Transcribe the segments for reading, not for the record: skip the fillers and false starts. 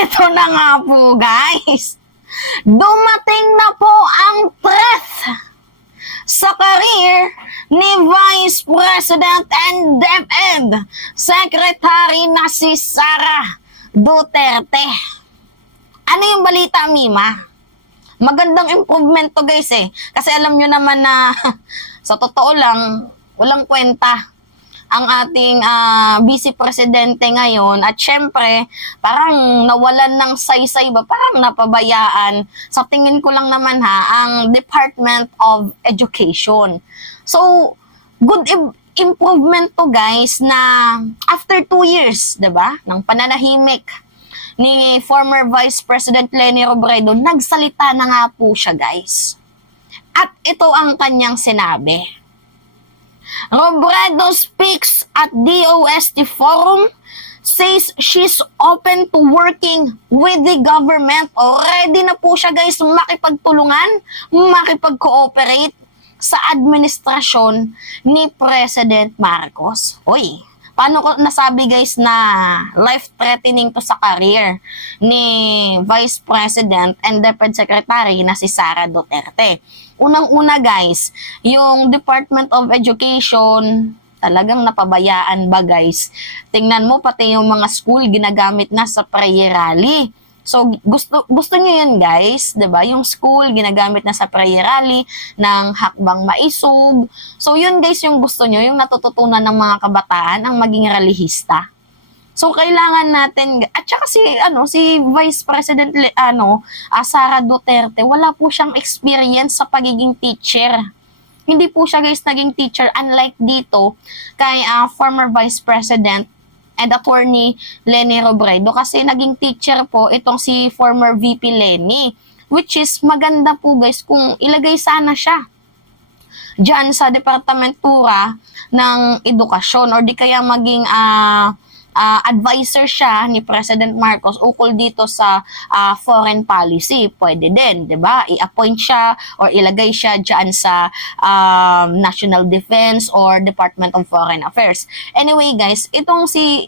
Eto na nga po, guys. Dumating na po ang threat sa career ni Vice President and DepEd Secretary na si Sara Duterte. Ano yung balita, Mima? Magandang improvement to, guys, eh. Kasi alam nyo naman na sa totoo lang, walang kwenta ang ating vice presidente ngayon, at syempre parang nawalan ng saysay ba, parang napabayaan sa tingin ko lang naman ang Department of Education. So good improvement to, guys, na after 2 years, 'di ba, ng pananahimik ni former Vice President Leni Robredo, nagsalita na nga po siya, guys. At ito ang kanyang sinabi. Robredo speaks at DOST Forum, says she's open to working with the government. Ready na po siya, guys, makipagtulungan, makipag-cooperate sa administrasyon ni President Marcos. Oy, paano ko nasabi, guys, na life-threatening to sa career ni Vice President and Deputy Secretary na si Sara Duterte? Unang-una, guys, yung Department of Education, talagang napabayaan ba, guys? Tingnan mo, pati yung mga school ginagamit na sa prayer rally. So, gusto nyo yun, guys, 'di ba? Yung school ginagamit na sa prayer rally ng hakbang maisog. So, yun, guys, yung gusto nyo, yung natututunan ng mga kabataan ang maging relihista. So kailangan natin, at saka si Vice President Sara Duterte, wala po siyang experience sa pagiging teacher. Hindi po siya, guys, naging teacher, unlike dito kay former Vice President and Attorney Leni Robredo, kasi naging teacher po itong si former VP Leni, which is maganda po, guys, kung ilagay sana siya diyan sa Departamentura ng Edukasyon, or di kaya maging advisor siya ni President Marcos ukol dito sa foreign policy. Pwede din, 'di ba? I-appoint siya or ilagay siya diyan sa National Defense or Department of Foreign Affairs. Anyway, guys, itong si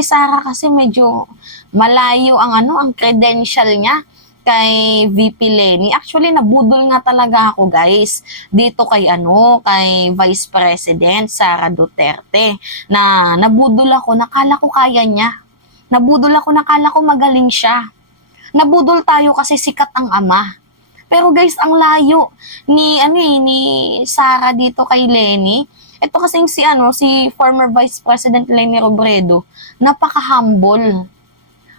Sara kasi medyo malayo ang credential niya kay VP Leni. Actually, nabudol nga talaga ako, guys, dito kay Vice President Sara Duterte. Nabudol ako, nakala ko kaya niya. Nabudol ako, nakala ko magaling siya. Nabudol tayo kasi sikat ang ama. Pero, guys, ang layo ni Sara dito kay Leni. Ito kasing si former Vice President Leni Robredo, napaka-humble,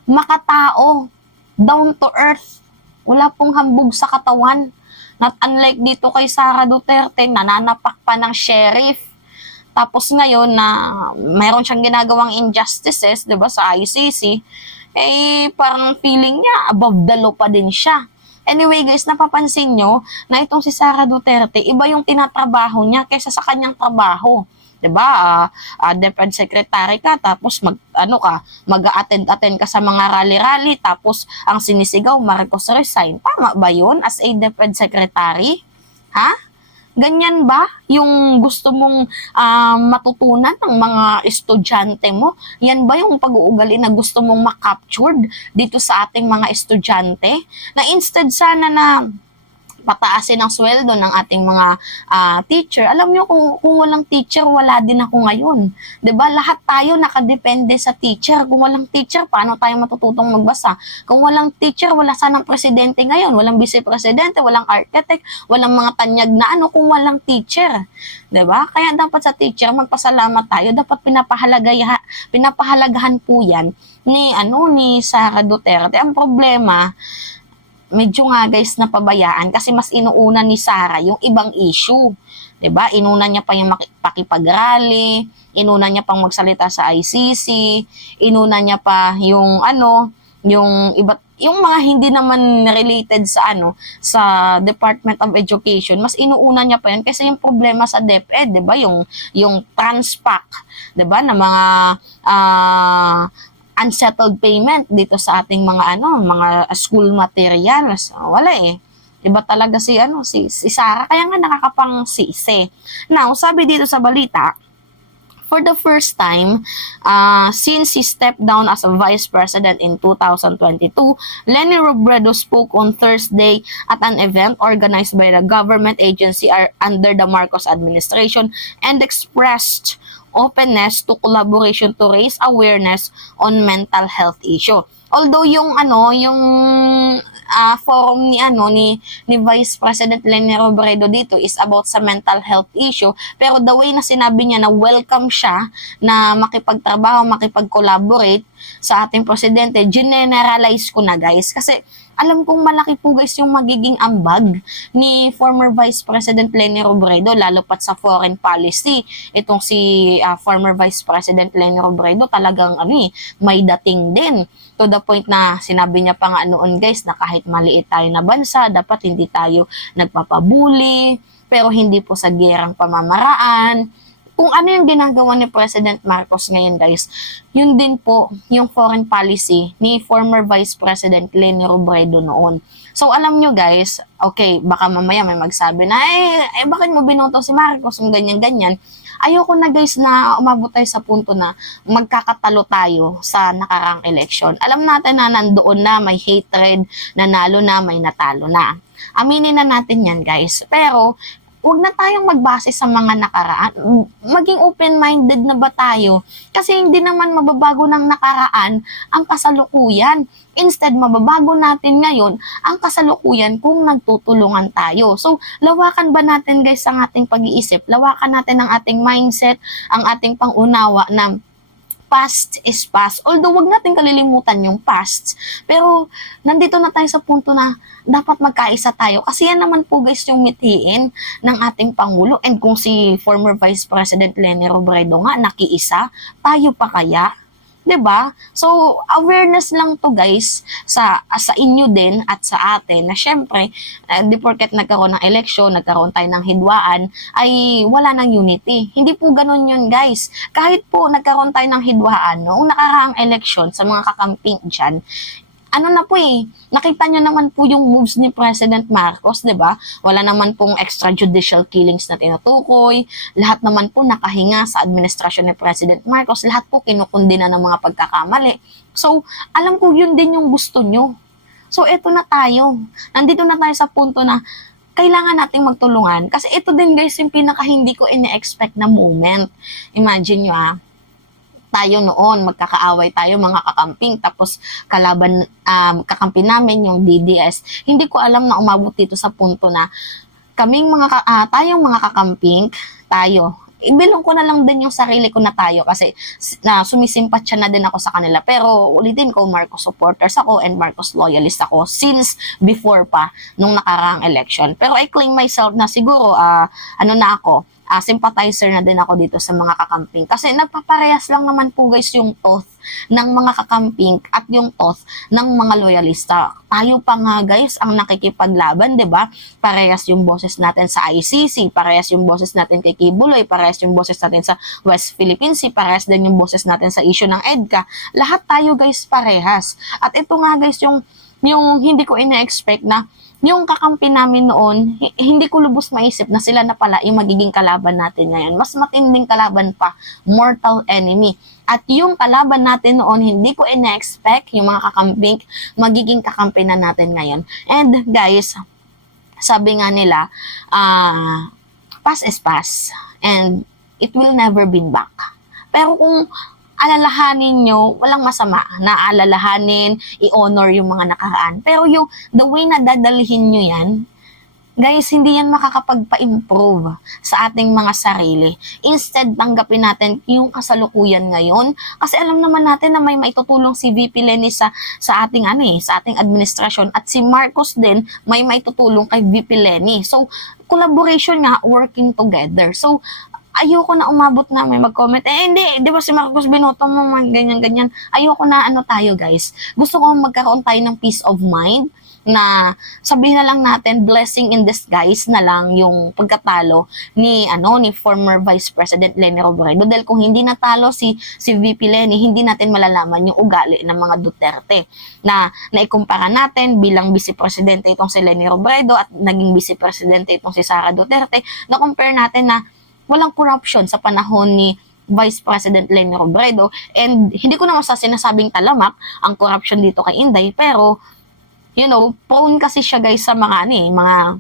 makatao, down to earth, wala pong hambog sa katawan. Not unlike dito kay Sara Duterte, nananapak pa ng sheriff. Tapos ngayon na mayroon siyang ginagawang injustices, 'di ba, sa ICC, parang feeling niya above the law pa din siya. Anyway, guys, napapansin nyo na itong si Sara Duterte, iba yung tinatrabaho niya kaysa sa kanyang trabaho. 'Di ba? Deputy Secretary ka, tapos mag-attend ka sa mga rally-rally, tapos ang sinisigaw, Marcos resign. Tama ba 'yun as a Deputy Secretary? Ha? Ganyan ba yung gusto mong matutunan ng mga estudyante mo? Yan ba yung pag-uugali na gusto mong ma-captured dito sa ating mga estudyante? Na instead sana na pataasin ang sweldo ng ating mga teacher. Alam nyo, kung walang teacher, wala din ako ngayon. 'Di ba? Lahat tayo nakadepende sa teacher. Kung walang teacher, paano tayo matututong magbasa? Kung walang teacher, wala sanang presidente ngayon. Walang vice-presidente, walang architect, walang mga tanyag na kung walang teacher. 'Di ba? Kaya dapat sa teacher, magpasalamat tayo. Dapat pinapahalagahan po yan ni Sara Duterte. Ang problema, medyo nga, guys, napabayaan kasi mas inuuna ni Sara yung ibang issue. 'Di ba? Inuna niya pa yung pakipag-rally, inuna niya pang magsalita sa ICC, inuna niya pa yung yung mga hindi naman related sa sa Department of Education. Mas inuuna niya pa yun kasi yung problema sa DepEd, 'di ba? Yung transpac, 'di ba, na mga unsettled payment dito sa ating mga mga school materials. Wala eh. Iba talaga si Sara, kaya nga nakakapangsisi. Now, sabi dito sa balita, For the first time, since he stepped down as a vice president in 2022, Leni Robredo spoke on Thursday at an event organized by the government agency under the Marcos administration and expressed openness to collaboration to raise awareness on mental health issue. Although yung forum ni Vice President Leni Robredo dito is about sa mental health issue, pero the way na sinabi niya na welcome siya na makipagtrabaho, makipag-collaborate sa ating presidente, generalize ko na guys, kasi alam kong malaki po guys yung magiging ambag ni former Vice President Leni Robredo, lalo pat sa foreign policy. Itong si former Vice President Leni Robredo talagang may dating din. To the point na sinabi niya pa nga noon guys na kahit maliit tayo na bansa, dapat hindi tayo nagpapabuli, pero hindi po sa gerang pamamaraan. Kung ano yung ginagawa ni President Marcos ngayon guys, yun din po yung foreign policy ni former Vice President Leni Robredo noon. So alam nyo guys, okay, baka mamaya may magsabi na, bakit mo binoto si Marcos, yung ganyan-ganyan. Ayoko na guys na umabot tayo sa punto na magkakatalo tayo sa nakaraang election. Alam natin na nandoon na may hatred, nanalo na, may natalo na. Aminin na natin yan guys. Pero huwag na tayong magbase sa mga nakaraan. Maging open-minded na ba tayo? Kasi hindi naman mababago ng nakaraan ang kasalukuyan. Instead, mababago natin ngayon ang kasalukuyan kung nagtutulungan tayo. So, lawakan ba natin guys ang ating pag-iisip? Lawakan natin ang ating mindset, ang ating pangunawa na past is past. Although wag natin kalilimutan yung past, pero nandito na tayo sa punto na dapat magkaisa tayo. Kasi yan naman po guys yung mithiin ng ating Pangulo. And kung si former Vice President Leni Robredo nga nakiisa, tayo pa kaya? 'Di ba? So, awareness lang to guys sa inyo din at sa atin na syempre, di porket nagkaroon ng eleksyon, nagkaroon tayo ng hidwaan, ay wala ng unity. Hindi po ganun yun guys. Kahit po nagkaroon tayo ng hidwaan noong nakaraang eleksyon sa mga kakamping dyan, nakita nyo naman po yung moves ni President Marcos, di ba? Wala naman pong extrajudicial killings na tinutukoy, lahat naman po nakahinga sa administrasyon ni President Marcos, lahat po kinukundina ng mga pagkakamali. So, alam ko yun din yung gusto nyo. So, eto na tayo. Nandito na tayo sa punto na kailangan nating magtulungan. Kasi ito din guys yung pinaka hindi ko ine-expect na moment. Imagine nyo tayo noon, magkakaaway tayo mga kakamping, tapos kakampi namin yung DDS. Hindi ko alam na umabot dito sa punto na tayong mga kakamping, ibilong ko na lang din yung sarili ko na tayo kasi sumisimpatya na din ako sa kanila. Pero ulitin ko, Marcos supporters ako and Marcos loyalist ako since before pa nung nakaraang election. Pero I claim myself na siguro sympathizer na din ako dito sa mga kakamping. Kasi nagpaparehas lang naman po guys yung toth ng mga kakamping at yung toth ng mga loyalista. Tayo pa nga guys ang nakikipaglaban, 'di ba? Parehas yung boses natin sa ICC, parehas yung boses natin kay Kibuloy, parehas yung boses natin sa West Philippine Sea, parehas din yung boses natin sa issue ng EDCA. Lahat tayo guys parehas. At ito nga guys yung hindi ko ina-expect na yung kakampi namin noon, hindi ko lubos maisip na sila na pala yung magiging kalaban natin ngayon. Mas matinding kalaban pa, mortal enemy. At yung kalaban natin noon, hindi ko ina-expect yung mga kakamping magiging kakampi na natin ngayon. And guys, sabi nga nila, past is past and it will never be back. Pero kung alalahanin nyo, walang masama na alalahanin, i-honor yung mga nakaraan. Pero yung the way na dadalhin nyo yan, guys, hindi yan makakapagpa-improve sa ating mga sarili. Instead, tanggapin natin yung kasalukuyan ngayon. Kasi alam naman natin na may maitutulong si VP Leni sa ating sa ating administrasyon. At si Marcos din may maitutulong kay VP Leni. So, collaboration nga, working together. So, ayoko na umabot na may mag-comment, hindi, di ba si Marcos binoto mo, ganyan-ganyan. Ayoko na tayo guys. Gusto ko magkaroon tayo ng peace of mind na sabihin na lang natin, blessing in disguise na lang yung pagkatalo ni former Vice President Leni Robredo. Dahil kung hindi natalo si VP Leni, hindi natin malalaman yung ugali ng mga Duterte na naikumpara natin bilang Vice Presidente itong si Leni Robredo at naging Vice Presidente itong si Sara Duterte, na compare natin na walang corruption sa panahon ni Vice President Leni Robredo. And hindi ko naman sinasabing talamak ang corruption dito kay Inday, pero prone kasi siya guys sa mga mga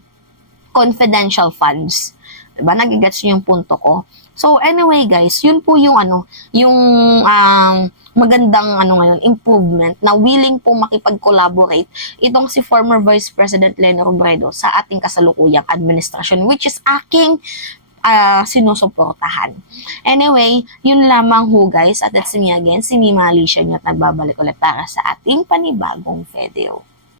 confidential funds. Diba? Nagigets niyo yung punto ko. So anyway guys, yun po yung yung magandang ngayon, improvement na willing po makipag-collaborate itong si former Vice President Leni Robredo sa ating kasalukuyang administrasyon, which is aking sinusuportahan. Anyway, yun lamang ho guys, at that's me again, si Mima Alicia nyo at nagbabalik ulit para sa ating panibagong video.